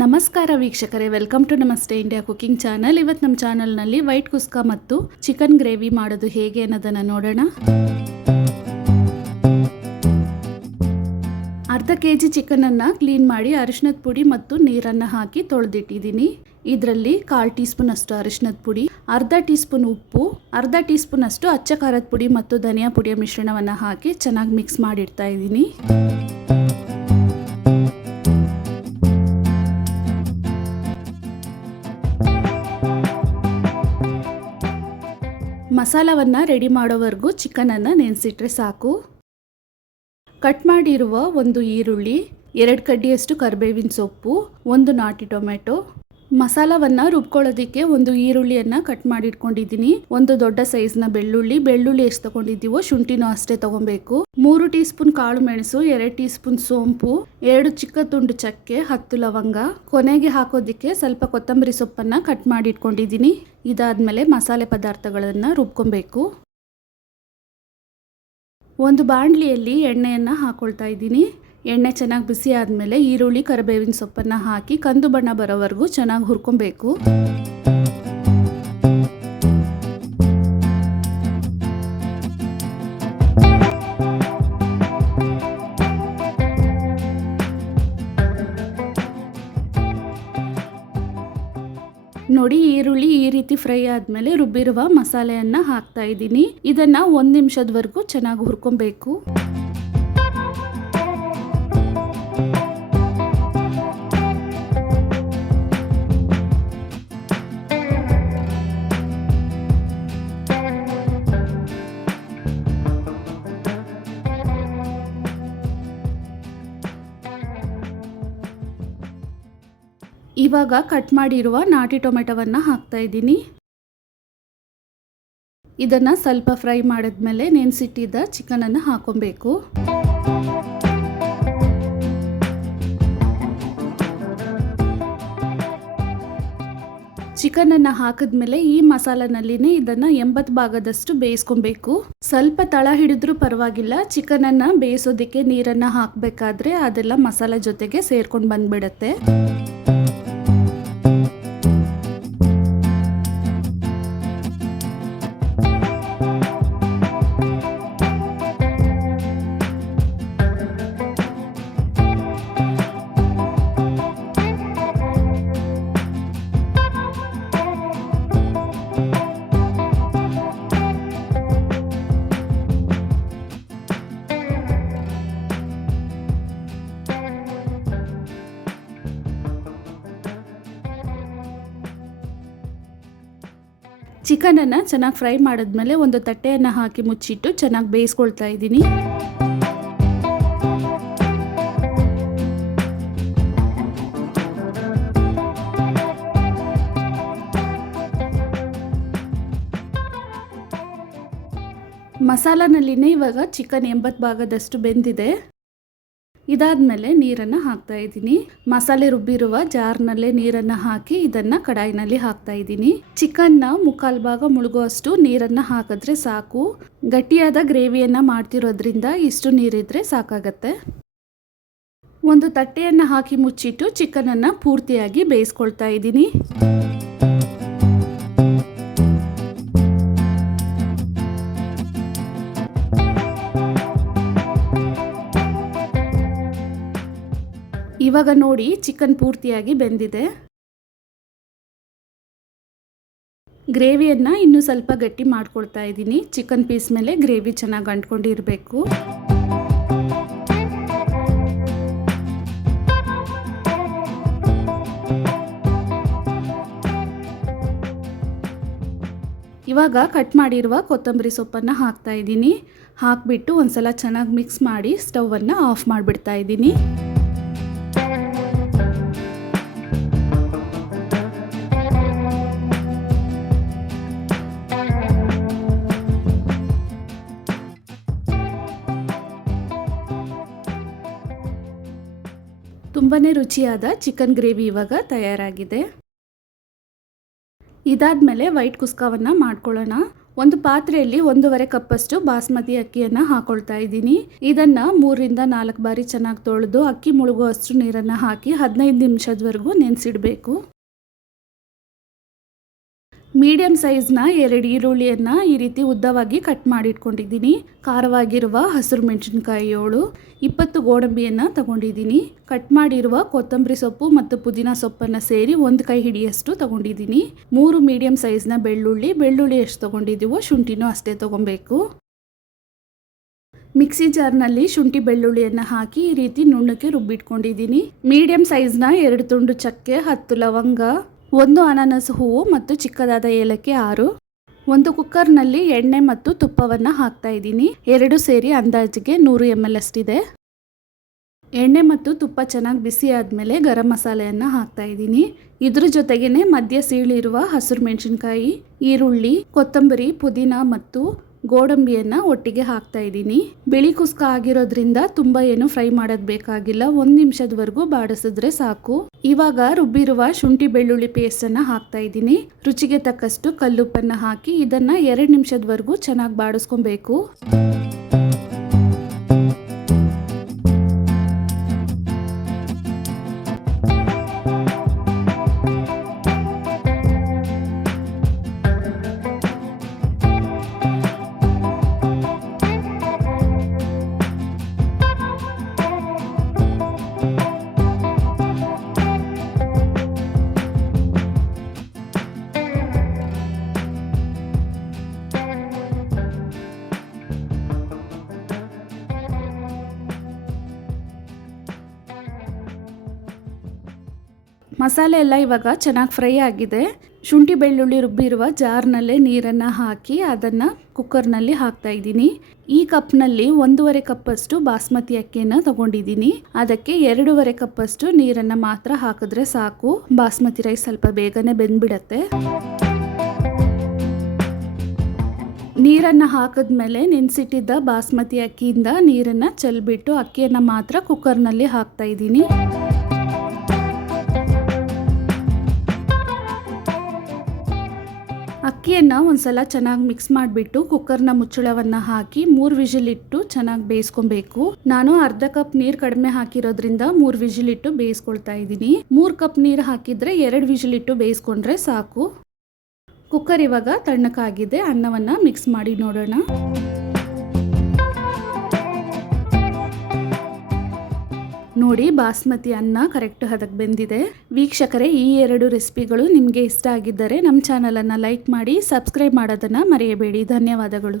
ನಮಸ್ಕಾರ ವೀಕ್ಷಕರೇ, welcome to ನಮಸ್ತೆ ಇಂಡಿಯಾ ಕುಕಿಂಗ್ ಚಾನಲ್. ಇವತ್ತು ನಮ್ಮ ಚಾನಲ್ನಲ್ಲಿ ವೈಟ್ ಕುಸ್ಕಾ ಮತ್ತು ಚಿಕನ್ ಗ್ರೇವಿ ಮಾಡೋದು ಹೇಗೆ ಅನ್ನೋದನ್ನು ನೋಡೋಣ. ಅರ್ಧ ಕೆಜಿ ಚಿಕನನ್ನು ಕ್ಲೀನ್ ಮಾಡಿ ಅರಿಶಿನದ ಪುಡಿ ಮತ್ತು ನೀರನ್ನು ಹಾಕಿ ತೊಳೆದಿಟ್ಟಿದ್ದೀನಿ. ಇದರಲ್ಲಿ 1/4 ಟೀ ಸ್ಪೂನ್ ಅಷ್ಟು ಅರಿಶಿನದ ಪುಡಿ, ಅರ್ಧ ಟೀ ಸ್ಪೂನ್ ಉಪ್ಪು, ಅರ್ಧ ಟೀ ಸ್ಪೂನ್ ಅಷ್ಟು ಅಚ್ಚ ಖಾರದ ಪುಡಿ ಮತ್ತು ಧನಿಯಾ ಪುಡಿಯ ಮಿಶ್ರಣವನ್ನು ಹಾಕಿ ಚೆನ್ನಾಗಿ ಮಿಕ್ಸ್ ಮಾಡಿಡ್ತಾ ಇದ್ದೀನಿ. ಮಸಾಲವನ್ನು ರೆಡಿ ಮಾಡೋವರೆಗೂ ಚಿಕನನ್ನು ನೆನೆಸಿಟ್ರೆ ಸಾಕು. ಕಟ್ ಮಾಡಿರುವ ಒಂದು ಈರುಳ್ಳಿ, 2 ಕಡ್ಡಿಯಷ್ಟು ಕರಿಬೇವಿನ ಸೊಪ್ಪು, 1 ನಾಟಿ ಟೊಮೆಟೊ. ಮಸಾಲವನ್ನು ರುಬ್ಕೊಳ್ಳೋದಕ್ಕೆ ಒಂದು ಈರುಳ್ಳಿಯನ್ನು ಕಟ್ ಮಾಡಿ ಇಟ್ಕೊಂಡಿದ್ದೀನಿ. ಒಂದು ದೊಡ್ಡ ಸೈಜ್ನ ಬೆಳ್ಳುಳ್ಳಿ ಎಷ್ಟು ತಗೊಂಡಿದ್ದೀವೋ ಶುಂಠಿನೂ ಅಷ್ಟೇ ತಗೊಬೇಕು. 3 ಟೀ ಸ್ಪೂನ್ ಕಾಳು ಮೆಣಸು, 2 ಟೀ ಸ್ಪೂನ್ ಸೋಂಪು, 2 ಚಿಕ್ಕ ತುಂಡು ಚಕ್ಕೆ, 10 ಲವಂಗ. ಕೊನೆಗೆ ಹಾಕೋದಕ್ಕೆ ಸ್ವಲ್ಪ ಕೊತ್ತಂಬರಿ ಸೊಪ್ಪನ್ನು ಕಟ್ ಮಾಡಿ ಇಟ್ಕೊಂಡಿದ್ದೀನಿ. ಇದಾದ್ಮೇಲೆ ಮಸಾಲೆ ಪದಾರ್ಥಗಳನ್ನು ರುಬ್ಕೊಬೇಕು. ಒಂದು ಬಾಣಲಿಯಲ್ಲಿ ಎಣ್ಣೆಯನ್ನು ಹಾಕೊಳ್ತಾ ಇದ್ದೀನಿ. ಎಣ್ಣೆ ಚೆನ್ನಾಗಿ ಬಿಸಿ ಆದಮೇಲೆ ಈರುಳ್ಳಿ ಕರಿಬೇವಿನ ಸೊಪ್ಪನ್ನು ಹಾಕಿ ಕಂದು ಬಣ್ಣ ಬರೋವರೆಗೂ ಚೆನ್ನಾಗಿ ಹುರ್ಕೊಬೇಕು. ನೋಡಿ, ಈರುಳ್ಳಿ ಈ ರೀತಿ ಫ್ರೈ ಆದಮೇಲೆ ರುಬ್ಬಿರುವ ಮಸಾಲೆಯನ್ನು ಹಾಕ್ತಾ ಇದ್ದೀನಿ. ಇದನ್ನು 1 ನಿಮಿಷದವರೆಗೂ ಚೆನ್ನಾಗಿ ಹುರ್ಕೊಬೇಕು. ಇವಾಗ ಕಟ್ ಮಾಡಿರುವ ನಾಟಿ ಟೊಮೆಟೊವನ್ನು ಹಾಕ್ತಾ ಇದ್ದೀನಿ. ಇದನ್ನು ಸ್ವಲ್ಪ ಫ್ರೈ ಮಾಡಿದ್ಮೇಲೆ ನೆನೆಸಿಟ್ಟಿದ್ದ ಚಿಕನನ್ನು ಹಾಕೊಬೇಕು. ಚಿಕನನ್ನು ಹಾಕಿದ್ಮೇಲೆ ಈ ಮಸಾಲನಲ್ಲಿನೇ ಇದನ್ನು 80 ಭಾಗದಷ್ಟು ಬೇಯಿಸ್ಕೊಬೇಕು. ಸ್ವಲ್ಪ ತಳ ಹಿಡಿದ್ರೂ ಪರವಾಗಿಲ್ಲ. ಚಿಕನನ್ನು ಬೇಯಿಸೋದಕ್ಕೆ ನೀರನ್ನು ಹಾಕಬೇಕಾದ್ರೆ ಅದೆಲ್ಲ ಮಸಾಲೆ ಜೊತೆಗೆ ಸೇರ್ಕೊಂಡು ಬಂದ್ಬಿಡುತ್ತೆ. ಚಿಕನನ್ನು ಚೆನ್ನಾಗಿ ಫ್ರೈ ಮಾಡಿದ್ಮೇಲೆ ಒಂದು ತಟ್ಟೆಯನ್ನು ಹಾಕಿ ಮುಚ್ಚಿಟ್ಟು ಚೆನ್ನಾಗಿ ಬೇಯಿಸ್ಕೊಳ್ತಾ ಇದ್ದೀನಿ. ಮಸಾಲನಲ್ಲಿನೇ ಇವಾಗ ಚಿಕನ್ 80 ಭಾಗದಷ್ಟು ಬೆಂದಿದೆ. ಇದಾದ್ಮೇಲೆ ನೀರನ್ನು ಹಾಕ್ತಾ ಇದ್ದೀನಿ. ಮಸಾಲೆ ರುಬ್ಬಿರುವ ಜಾರ್ನಲ್ಲೇ ನೀರನ್ನು ಹಾಕಿ ಇದನ್ನು ಕಡಾಯಿನಲ್ಲಿ ಹಾಕ್ತಾ ಇದ್ದೀನಿ. ಚಿಕನ್ನ 1/4 ಭಾಗ ಮುಳುಗುವಷ್ಟು ನೀರನ್ನು ಹಾಕಿದ್ರೆ ಸಾಕು. ಗಟ್ಟಿಯಾದ ಗ್ರೇವಿಯನ್ನು ಮಾಡ್ತಿರೋದ್ರಿಂದ ಇಷ್ಟು ನೀರಿದ್ರೆ ಸಾಕಾಗತ್ತೆ. ಒಂದು ತಟ್ಟೆಯನ್ನು ಹಾಕಿ ಮುಚ್ಚಿಟ್ಟು ಚಿಕನನ್ನು ಪೂರ್ತಿಯಾಗಿ ಬೇಯಿಸ್ಕೊಳ್ತಾ ಇದ್ದೀನಿ. ಇವಾಗ ನೋಡಿ, ಚಿಕನ್ ಪೂರ್ತಿಯಾಗಿ ಬೆಂದಿದೆ. ಗ್ರೇವಿಯನ್ನು ಇನ್ನೂ ಸ್ವಲ್ಪ ಗಟ್ಟಿ ಮಾಡ್ಕೊಳ್ತಾ ಇದ್ದೀನಿ. ಚಿಕನ್ ಪೀಸ್ ಮೇಲೆ ಗ್ರೇವಿ ಚೆನ್ನಾಗಿ ಅಂಟ್ಕೊಂಡಿರಬೇಕು. ಇವಾಗ ಕಟ್ ಮಾಡಿರುವ ಕೊತ್ತಂಬರಿ ಸೊಪ್ಪನ್ನು ಹಾಕ್ತಾ ಇದ್ದೀನಿ. ಹಾಕಿಬಿಟ್ಟು ಒಂದ್ಸಲ ಚೆನ್ನಾಗಿ ಮಿಕ್ಸ್ ಮಾಡಿ ಸ್ಟವನ್ನು ಆಫ್ ಮಾಡಿಬಿಡ್ತಾ ಇದ್ದೀನಿ. ತುಂಬನೇ ರುಚಿಯಾದ ಚಿಕನ್ ಗ್ರೇವಿ ಇವಾಗ ತಯಾರಾಗಿದೆ. ಇದಾದ್ಮೇಲೆ ವೈಟ್ ಕುಸ್ಕಾವನ್ನು ಮಾಡ್ಕೊಳ್ಳೋಣ. ಒಂದು ಪಾತ್ರೆಯಲ್ಲಿ 1.5 ಕಪ್ಪಷ್ಟು ಬಾಸ್ಮತಿ ಅಕ್ಕಿಯನ್ನು ಹಾಕೊಳ್ತಾ ಇದ್ದೀನಿ. ಇದನ್ನು 3 ರಿಂದ 4 ಬಾರಿ ಚೆನ್ನಾಗಿ ತೊಳೆದು ಅಕ್ಕಿ ಮುಳುಗುವಷ್ಟು ನೀರನ್ನು ಹಾಕಿ 15 ನಿಮಿಷದವರೆಗೂ ನೆನೆಸಿಡಬೇಕು. ಮೀಡಿಯಂ ಸೈಜ್ನ 2 ಈರುಳ್ಳಿಯನ್ನು ಈ ರೀತಿ ಉದ್ದವಾಗಿ ಕಟ್ ಮಾಡಿಟ್ಕೊಂಡಿದ್ದೀನಿ. ಖಾರವಾಗಿರುವ ಹಸಿರು ಮೆಣಸಿನಕಾಯಿ 7, 20 ಗೋಡಂಬಿಯನ್ನು ತಗೊಂಡಿದ್ದೀನಿ. ಕಟ್ ಮಾಡಿರುವ ಕೊತ್ತಂಬರಿ ಸೊಪ್ಪು ಮತ್ತು ಪುದೀನ ಸೊಪ್ಪನ್ನು ಸೇರಿ 1 ಕೈ ಹಿಡಿಯಷ್ಟು ತಗೊಂಡಿದ್ದೀನಿ. 3 ಮೀಡಿಯಂ ಸೈಜ್ನ ಬೆಳ್ಳುಳ್ಳಿ ಎಷ್ಟು ತಗೊಂಡಿದ್ದೀವೋ ಶುಂಠಿನೂ ಅಷ್ಟೇ ತಗೊಬೇಕು. ಮಿಕ್ಸಿ ಜಾರ್ನಲ್ಲಿ ಶುಂಠಿ ಬೆಳ್ಳುಳ್ಳಿಯನ್ನು ಹಾಕಿ ಈ ರೀತಿ ನುಣ್ಣಕ್ಕೆ ರುಬ್ಬಿಟ್ಕೊಂಡಿದ್ದೀನಿ. ಮೀಡಿಯಂ ಸೈಜ್ನ 2 ತುಂಡು ಚಕ್ಕೆ, 10 ಲವಂಗ, 1 ಅನಾನಸ್ ಹೂವು ಮತ್ತು ಚಿಕ್ಕದಾದ ಏಲಕ್ಕಿ 6. ಒಂದು ಕುಕ್ಕರ್ನಲ್ಲಿ ಎಣ್ಣೆ ಮತ್ತು ತುಪ್ಪವನ್ನು ಹಾಕ್ತಾ ಇದ್ದೀನಿ. 2 ಸೇರಿ ಅಂದಾಜಿಗೆ 100 ml ಅಷ್ಟಿದೆ. ಎಣ್ಣೆ ಮತ್ತು ತುಪ್ಪ ಚೆನ್ನಾಗಿ ಬಿಸಿ ಆದಮೇಲೆ ಗರಂ ಮಸಾಲೆಯನ್ನು ಹಾಕ್ತಾ ಇದ್ದೀನಿ. ಇದ್ರ ಜೊತೆಗೇನೆ ಮಧ್ಯ ಸೀಳಿರುವ ಹಸಿರು ಮೆಣಸಿನಕಾಯಿ, ಈರುಳ್ಳಿ, ಕೊತ್ತಂಬರಿ, ಪುದೀನ ಮತ್ತು ಗೋಡಂಬಿಯನ್ನು ಒಟ್ಟಿಗೆ ಹಾಕ್ತಾ ಇದ್ದೀನಿ. ಬಿಳಿ ಕುಸ್ಕ ಆಗಿರೋದ್ರಿಂದ ತುಂಬ ಏನು ಫ್ರೈ ಮಾಡೋದು ಬೇಕಾಗಿಲ್ಲ. 1 ನಿಮಿಷದವರೆಗೂ ಬಾಡಿಸಿದ್ರೆ ಸಾಕು. ಇವಾಗ ರುಬ್ಬಿರುವ ಶುಂಠಿ ಬೆಳ್ಳುಳ್ಳಿ ಪೇಸ್ಟನ್ನು ಹಾಕ್ತಾ ಇದ್ದೀನಿ. ರುಚಿಗೆ ತಕ್ಕಷ್ಟು ಕಲ್ಲುಪ್ಪನ್ನು ಹಾಕಿ ಇದನ್ನು 2 ನಿಮಿಷದವರೆಗೂ ಚೆನ್ನಾಗಿ ಬಾಡಿಸ್ಕೊಬೇಕು. ಮಸಾಲೆ ಎಲ್ಲ ಇವಾಗ ಚೆನ್ನಾಗಿ ಫ್ರೈ ಆಗಿದೆ. ಶುಂಠಿ ಬೆಳ್ಳುಳ್ಳಿ ರುಬ್ಬಿರುವ ಜಾರ್ನಲ್ಲೇ ನೀರನ್ನು ಹಾಕಿ ಅದನ್ನು ಕುಕ್ಕರ್ನಲ್ಲಿ ಹಾಕ್ತಾ ಇದ್ದೀನಿ. ಈ ಕಪ್ನಲ್ಲಿ 1.5 ಕಪ್ಪಷ್ಟು ಬಾಸ್ಮತಿ ಅಕ್ಕಿಯನ್ನು ತಗೊಂಡಿದ್ದೀನಿ. ಅದಕ್ಕೆ 2.5 ಕಪ್ಪಷ್ಟು ನೀರನ್ನು ಮಾತ್ರ ಹಾಕಿದ್ರೆ ಸಾಕು. ಬಾಸ್ಮತಿ ರೈಸ್ ಸ್ವಲ್ಪ ಬೇಗನೆ ಬೆಂದ್ಬಿಡತ್ತೆ. ನೀರನ್ನು ಹಾಕಿದ್ಮೇಲೆ ನೆನೆಸಿಟ್ಟಿದ್ದ ಬಾಸ್ಮತಿ ಅಕ್ಕಿಯಿಂದ ನೀರನ್ನು ಚೆಲ್ಬಿಟ್ಟು ಅಕ್ಕಿಯನ್ನು ಮಾತ್ರ ಕುಕ್ಕರ್ನಲ್ಲಿ ಹಾಕ್ತಾ ಇದ್ದೀನಿ. ಅಕ್ಕಿಯನ್ನು ಒಂದ್ಸಲ ಚೆನ್ನಾಗಿ ಮಿಕ್ಸ್ ಮಾಡಿಬಿಟ್ಟು ಕುಕ್ಕರ್ನ ಮುಚ್ಚಳವನ್ನು ಹಾಕಿ 3 ವಿಜಿಲ್ ಇಟ್ಟು ಚೆನ್ನಾಗಿ ಬೇಯಿಸ್ಕೊಬೇಕು. ನಾನು ಅರ್ಧ ಕಪ್ ನೀರು ಕಡಿಮೆ ಹಾಕಿರೋದ್ರಿಂದ 3 ವಿಜಿಲ್ ಇಟ್ಟು ಬೇಯಿಸ್ಕೊಳ್ತಾ ಇದ್ದೀನಿ. 3 ಕಪ್ ನೀರು ಹಾಕಿದರೆ 2 ವಿಜಿಲ್ ಇಟ್ಟು ಬೇಯಿಸ್ಕೊಂಡ್ರೆ ಸಾಕು. ಕುಕ್ಕರ್ ಇವಾಗ ತಣ್ಣಕ್ಕಾಗಿದೆ. ಅನ್ನವನ್ನು ಮಿಕ್ಸ್ ಮಾಡಿ ನೋಡೋಣ. ನೋಡಿ, ಬಾಸ್ಮತಿ ಅನ್ನ ಕರೆಕ್ಟ್ ಹದಕ್ಕೆ ಬೆಂದಿದೆ. ವೀಕ್ಷಕರೇ, ಈ 2 ರೆಸಿಪಿಗಳು ನಿಮಗೆ ಇಷ್ಟ ಆಗಿದ್ದರೆ ನಮ್ಮ ಚಾನಲನ್ನು ಲೈಕ್ ಮಾಡಿ, ಸಬ್ಸ್ಕ್ರೈಬ್ ಮಾಡೋದನ್ನು ಮರೆಯಬೇಡಿ. ಧನ್ಯವಾದಗಳು.